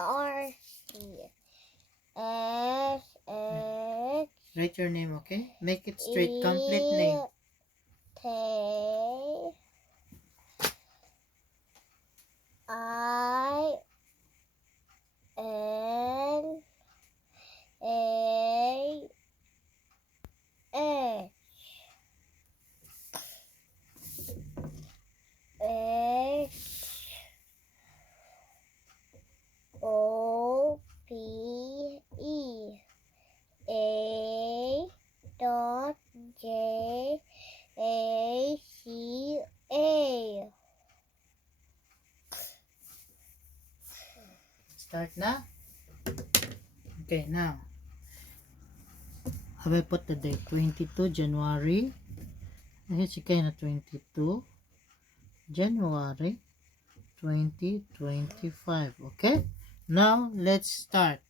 R C S H Write your name, okay? Make it straight. Complete name. K I N A H H O P E A dot J A C A. Start na. Okay, now. Have I put the date? 22 January. Here's kind of 22 January 2025. Okay? Now, let's start.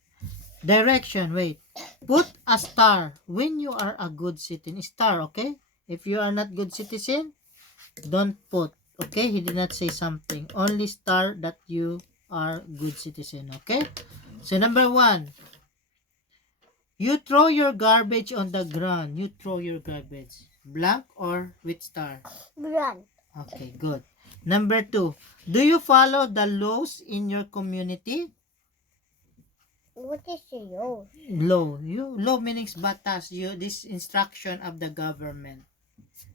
Direction, wait. Put a star when you are a good citizen. Star, okay? If you are not good citizen, don't put. Okay? He did not say something. Only star that you are good citizen. Okay? So, number 1. You throw your garbage on the ground. You throw your garbage. Blank or with star? Run. Okay, good. Number 2. Do you follow the laws in your community? What is yours? Law. Law means batas. This instruction of the government.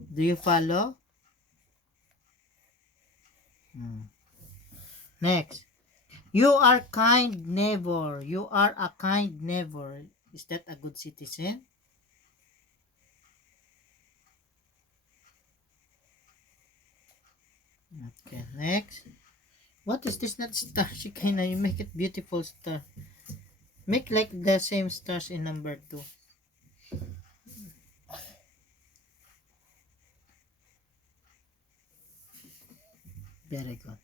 Do you follow? Next. You are kind neighbor. You are a kind neighbor. Is that a good citizen? Okay, next. What is this? Not star. Shikina, you make it beautiful star. Make like the same stars in number 2. Very good.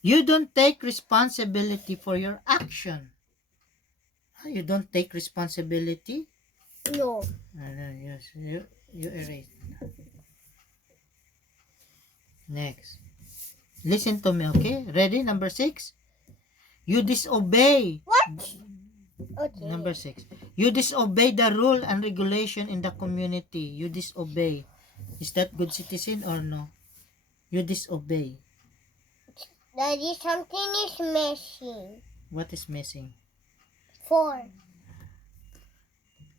You don't take responsibility for your action. You don't take responsibility? No. Yes, you erase. Next. Listen to me, okay? Ready? Number 6. You disobey. What? Okay. Number 6. You disobey the rule and regulation in the community. You disobey. Is that good citizen or no? You disobey. Daddy, something is missing. What is missing? 4.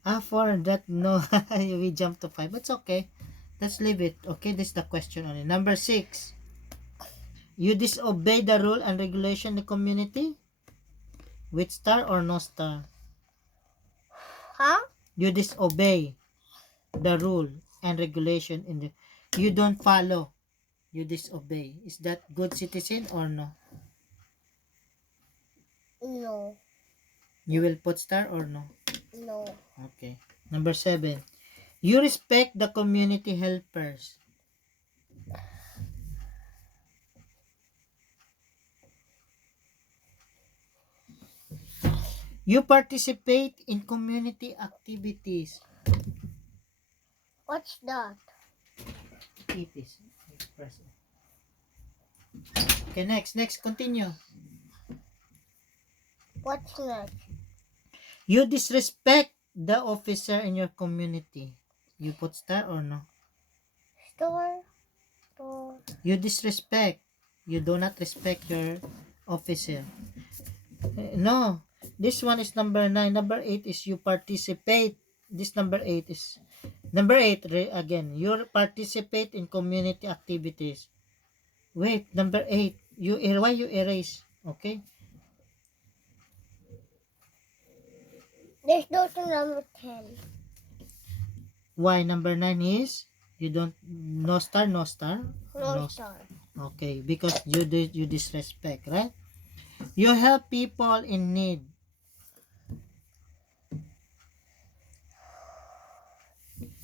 4. That, no. We jump to 5. But it's okay. Let's leave it. Okay, this is the question only. Number 6. You disobey the rule and regulation in the community? With star or no star? Huh? You disobey the rule and regulation in the... You don't follow. You disobey. Is that good citizen or no? No. You will put star or no? No. Okay. Number 7. You respect the community helpers. You participate in community activities. What's that? It is. Okay, next, continue. What's next? You disrespect the officer in your community. You put star or no? Store. You disrespect. You do not respect your officer. No. This one is number 9. Number 8 is you participate. This number 8 is... Number 8, again. You participate in community activities. Wait, number 8. Why you erase? Okay? Let's go to number 10. Why? Number 9 is... You don't... No star, no star? No star. Okay, because you disrespect, right? You help people in need.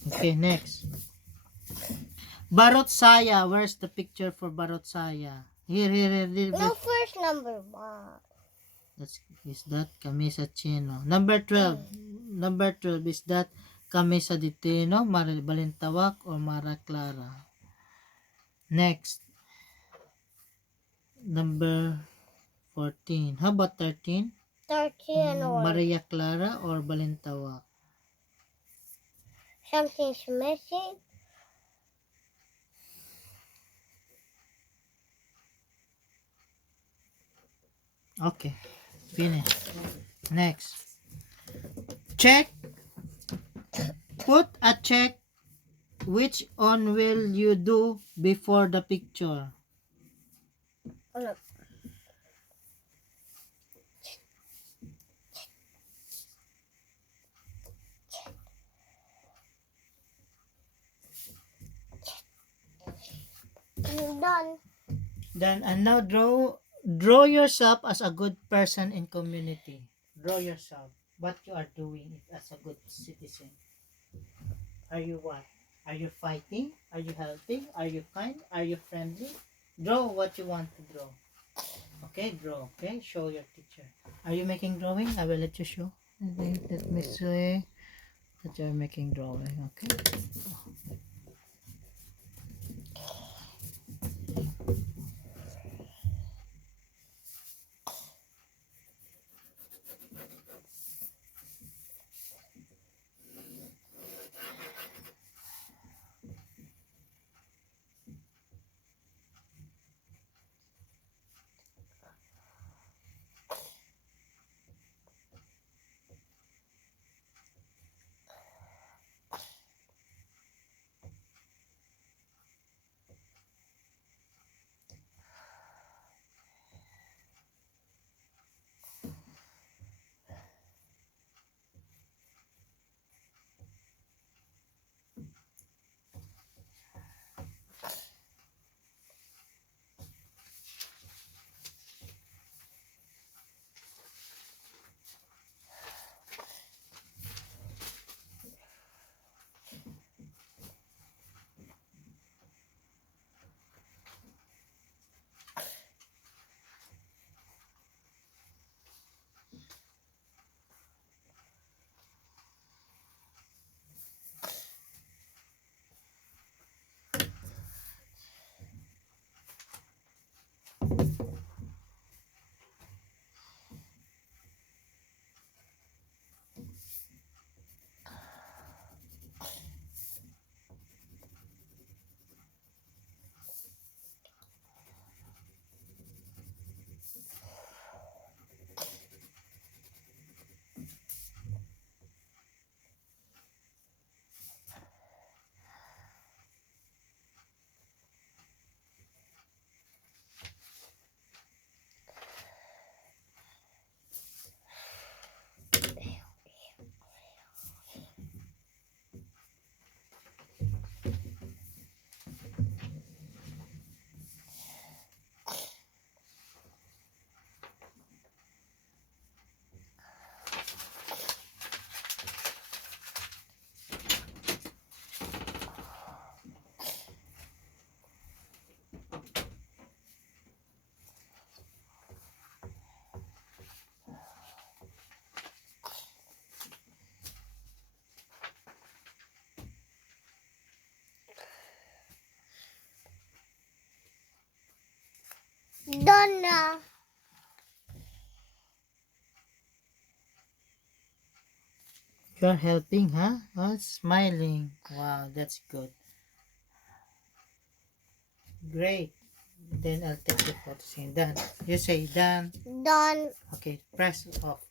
Okay, next. Barot Saya. Where's the picture for Barot Saya? Here. No, first number 1. Is that Camisa Chino? Number 12. Number 12 is that Camisa Ditino, Maril Balintawak, or Mara Clara? Next. Number 14. How about 13? 13 or Maria Clara or Balintawak? something's missing. Okay, finish. Next. Check. Put a check. Which on will you do before the picture? Ano? Done. Then and now draw yourself as a good person in community. Draw yourself what you are doing as a good citizen. Are you what? Are you fighting? Are you helping? Are you kind? Are you friendly? Draw what you want to draw. Okay, draw. Okay, show your teacher. Are you making drawing? I will let you show. Let me see that you're making drawing. Okay. Done na. You're helping, huh? Oh, smiling. Wow, that's good. Great. Then I'll take the photo saying done. You say done. Done. Okay, press off.